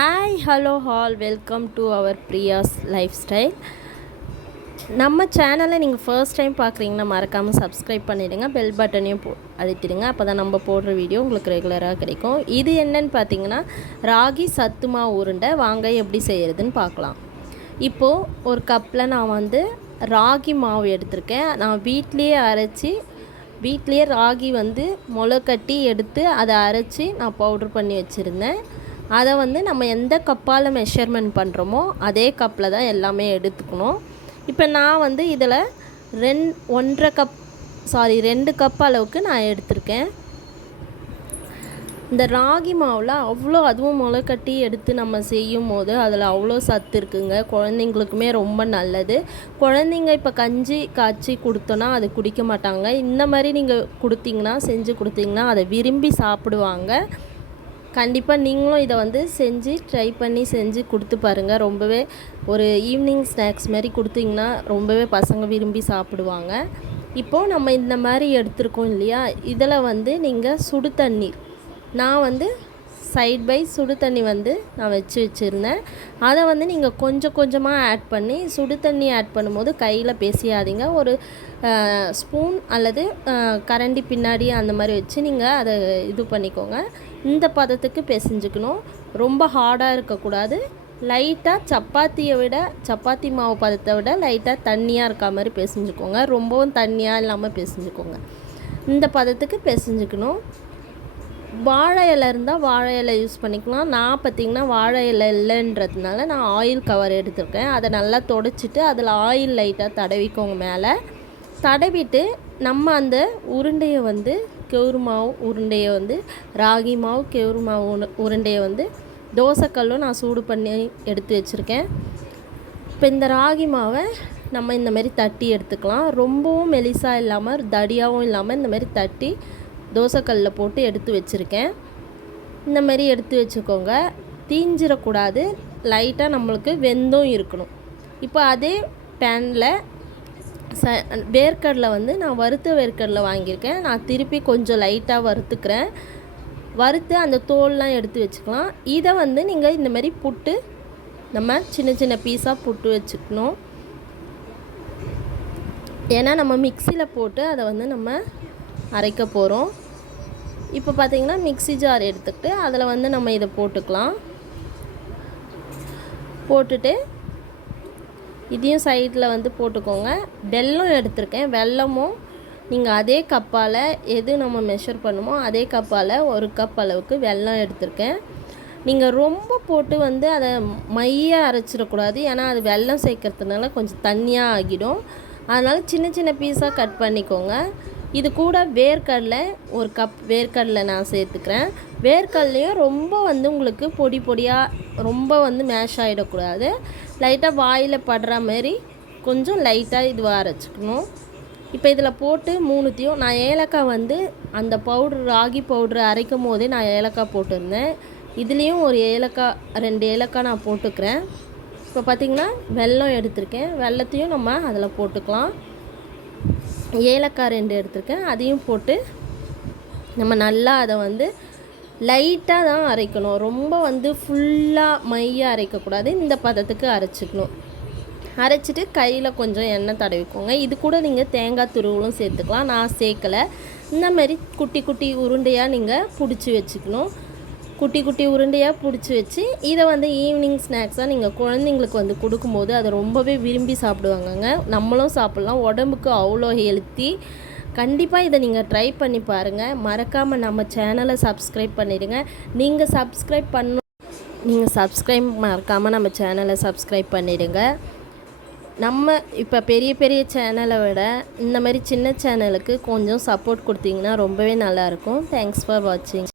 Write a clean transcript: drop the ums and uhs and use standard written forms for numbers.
Hi hello all welcome to our Priya's lifestyle. நம்ம சேனலை நீங்கள் ஃபர்ஸ்ட் டைம் பார்க்குறீங்கன்னா மறக்காமல் சப்ஸ்கிரைப் பண்ணிவிடுங்க, பெல் பட்டனையும் அழுத்திடுங்க. அப்போ தான் நம்ம போடுற வீடியோ உங்களுக்கு ரெகுலராக கிடைக்கும். இது என்னன்னு பார்த்தீங்கன்னா ராகி சத்து மாவு உருண்டை. வாங்க எப்படி செய்கிறதுன்னு பார்க்கலாம். இப்போது ஒரு கப்பில் நான் ராகி மாவு எடுத்திருக்கேன். நான் வீட்லேயே ராகி முளை கட்டி எடுத்து அதை அரைச்சி நான் பவுட்ரு பண்ணி வச்சுருந்தேன். அதை நம்ம எந்த கப்பால் மெஷர்மெண்ட் பண்ணுறோமோ அதே கப்பில் தான் எல்லாமே எடுத்துக்கணும். இப்போ நான் இதில் 2 கப் அளவுக்கு நான் எடுத்திருக்கேன். இந்த ராகி மாவில் அதுவும் முளை கட்டி எடுத்து நம்ம செய்யும் போது அதில் அவ்வளோ சத்து இருக்குங்க. குழந்தைங்களுக்குமே ரொம்ப நல்லது. குழந்தைங்க இப்போ கஞ்சி காய்ச்சி கொடுத்தோன்னா அது குடிக்க மாட்டாங்க. இந்த மாதிரி நீங்கள் செஞ்சு கொடுத்தீங்கன்னா அதை விரும்பி சாப்பிடுவாங்க. கண்டிப்பாக நீங்களும் இதை ட்ரை பண்ணி செஞ்சு கொடுத்து பாருங்கள். ரொம்பவே ஒரு ஈவினிங் ஸ்நாக்ஸ் மாதிரி கொடுத்தீங்கன்னா ரொம்பவே பசங்க விரும்பி சாப்பிடுவாங்க. இப்போது நம்ம இந்த மாதிரி எடுத்துருக்கோம் இல்லையா, இதில் நீங்கள் சுடு தண்ணீர், நான் சைட் பை சுடு தண்ணி நான் வச்சுருந்தேன். அதை நீங்கள் கொஞ்சம் கொஞ்சமாக ஆட் பண்ணி, சுடு தண்ணி ஆட் பண்ணும்போது கையில் பேசியாதீங்க. ஒரு ஸ்பூன் அல்லது கரண்டி பின்னாடி அந்த மாதிரி வச்சு நீங்கள் அதை இது பண்ணிக்கோங்க. இந்த பதத்துக்கு பிசைஞ்சுக்கணும். ரொம்ப ஹார்டாக இருக்கக்கூடாது. லைட்டாக சப்பாத்தி மாவு பதத்தை விட லைட்டாக தண்ணியாக இருக்க மாதிரி பிசைஞ்சுக்கோங்க. ரொம்பவும் தண்ணியாக இல்லாமல் பிசைஞ்சுக்கோங்க. இந்த பதத்துக்கு பிசைஞ்சுக்கணும். வாழை இலை இருந்தால் வாழை இலை யூஸ் பண்ணிக்கலாம். நான் பார்த்திங்கன்னா வாழை இலை இல்லைன்றதுனால நான் ஆயில் கவர் எடுத்துருக்கேன். அதை நல்லா துடைச்சிட்டு அதில் ஆயில் லைட்டாக தடவிக்கோங்க. மேலே தடவிட்டு நம்ம அந்த உருண்டையை கெவுரு மாவு உருண்டையை ராகி மாவு கெவுரு மாவு உருண்டையை தோசைக்கல்லும் நான் சூடு பண்ணி எடுத்து வச்சுருக்கேன். இப்போ இந்த ராகி மாவை நம்ம இந்த மாதிரி தட்டி எடுத்துக்கலாம். ரொம்பவும் மெலிசாக இல்லாமல் தடியாகவும் இல்லாமல் இந்த மாதிரி தட்டி தோசைக்கல்லில் போட்டு எடுத்து வச்சுருக்கேன். இந்த மாதிரி எடுத்து வச்சுக்கோங்க. தீஞ்சிடக்கூடாது. லைட்டாக நம்மளுக்கு வெந்தும் இருக்கணும். இப்போ அதே பேனில் வேர்க்கடலை நான் வறுத்த வேர்க்கடலை வாங்கியிருக்கேன். நான் திருப்பி கொஞ்சம் லைட்டாக வறுத்துக்கிறேன். வறுத்து அந்த தோல்லாம் எடுத்து வச்சுக்கலாம். இதை நீங்கள் இந்த மாதிரி புட்டு நம்ம சின்ன சின்ன பீஸாக புட்டு வச்சுக்கணும். ஏன்னா நம்ம மிக்சியில் போட்டு அதை நம்ம அரைக்க போகிறோம். இப்போ பார்த்திங்கன்னா மிக்ஸி ஜார் எடுத்துக்கிட்டு அதில் நம்ம இதை போட்டுக்கலாம். போட்டுட்டு இதையும் சைடில் போட்டுக்கோங்க. வெல்லம் எடுத்திருக்கேன். வெல்லமும் நீங்கள் அதே கப்பால் எது நம்ம மெஷர் பண்ணுமோ அதே கப்பால் 1 கப் அளவுக்கு வெல்லம் எடுத்திருக்கேன். நீங்கள் ரொம்ப போட்டு அதை மையாக அரைச்சிடக்கூடாது. ஏன்னா அது வெல்லம் சேர்க்கறதுனால கொஞ்சம் தண்ணியாக ஆகிடும். அதனால் சின்ன சின்ன பீஸாக கட் பண்ணிக்கோங்க. இது கூட வேர்க்கடலை 1 கப் வேர்க்கடலை நான் சேர்த்துக்கிறேன். வேர்க்கடலையும் ரொம்ப உங்களுக்கு பொடி பொடியாக ரொம்ப மேஷ் ஆகிடக்கூடாது. லைட்டாக வாயில் படுற மாதிரி கொஞ்சம் லைட்டாக இதுவாக அரைச்சிக்கணும். இப்போ இதில் போட்டு 3த்தையும் நான் ஏலக்காய் அந்த ராகி பவுட்ரு அரைக்கும் போதே நான் ஏலக்காய் போட்டிருந்தேன். இதுலேயும் ஒரு ஏலக்காய் 2 ஏலக்காய் நான் போட்டுக்கிறேன். இப்போ பார்த்திங்கன்னா வெல்லம் எடுத்திருக்கேன். வெல்லத்தையும் நம்ம அதில் போட்டுக்கலாம். ஏலக்காய் 2 எடுத்திருக்கேன். அதையும் போட்டு நம்ம நல்லா அதை லைட்டாக தான் அரைக்கணும். ரொம்ப ஃபுல்லாக மையாக அரைக்கக்கூடாது. இந்த பதத்துக்கு அரைச்சிக்கணும். அரைச்சிட்டு கையில் கொஞ்சம் எண்ணெய் தடவிக்கோங்க. இது கூட நீங்கள் தேங்காய் துருவலும் சேர்த்துக்கலாம். நான் சேர்க்கலை. இந்த மாதிரி குட்டி குட்டி உருண்டையாக நீங்கள் பிடிச்சி வச்சுக்கணும். குட்டி குட்டி உருண்டையாக பிடிச்சி வச்சு இதை ஈவினிங் ஸ்நாக்ஸாக நீங்கள் குழந்தைங்களுக்கு கொடுக்கும்போது அதை ரொம்பவே விரும்பி சாப்பிடுவாங்கங்க. நம்மளும் சாப்பிட்லாம். உடம்புக்கு அவ்வளோ ஹெல்த்தி. கண்டிப்பாக இதை நீங்கள் ட்ரை பண்ணி பாருங்கள். மறக்காமல் நம்ம சேனலை சப்ஸ்கிரைப் பண்ணிடுங்க. நீங்கள் சப்ஸ்கிரைப் மறக்காமல் நம்ம சேனலை சப்ஸ்கிரைப் பண்ணிடுங்க. நம்ம இப்போ பெரிய பெரிய சேனலை விட இந்த மாதிரி சின்ன சேனலுக்கு கொஞ்சம் சப்போர்ட் கொடுத்தீங்கன்னா ரொம்பவே நல்லாயிருக்கும். தேங்க்ஸ் ஃபார் வாட்சிங்.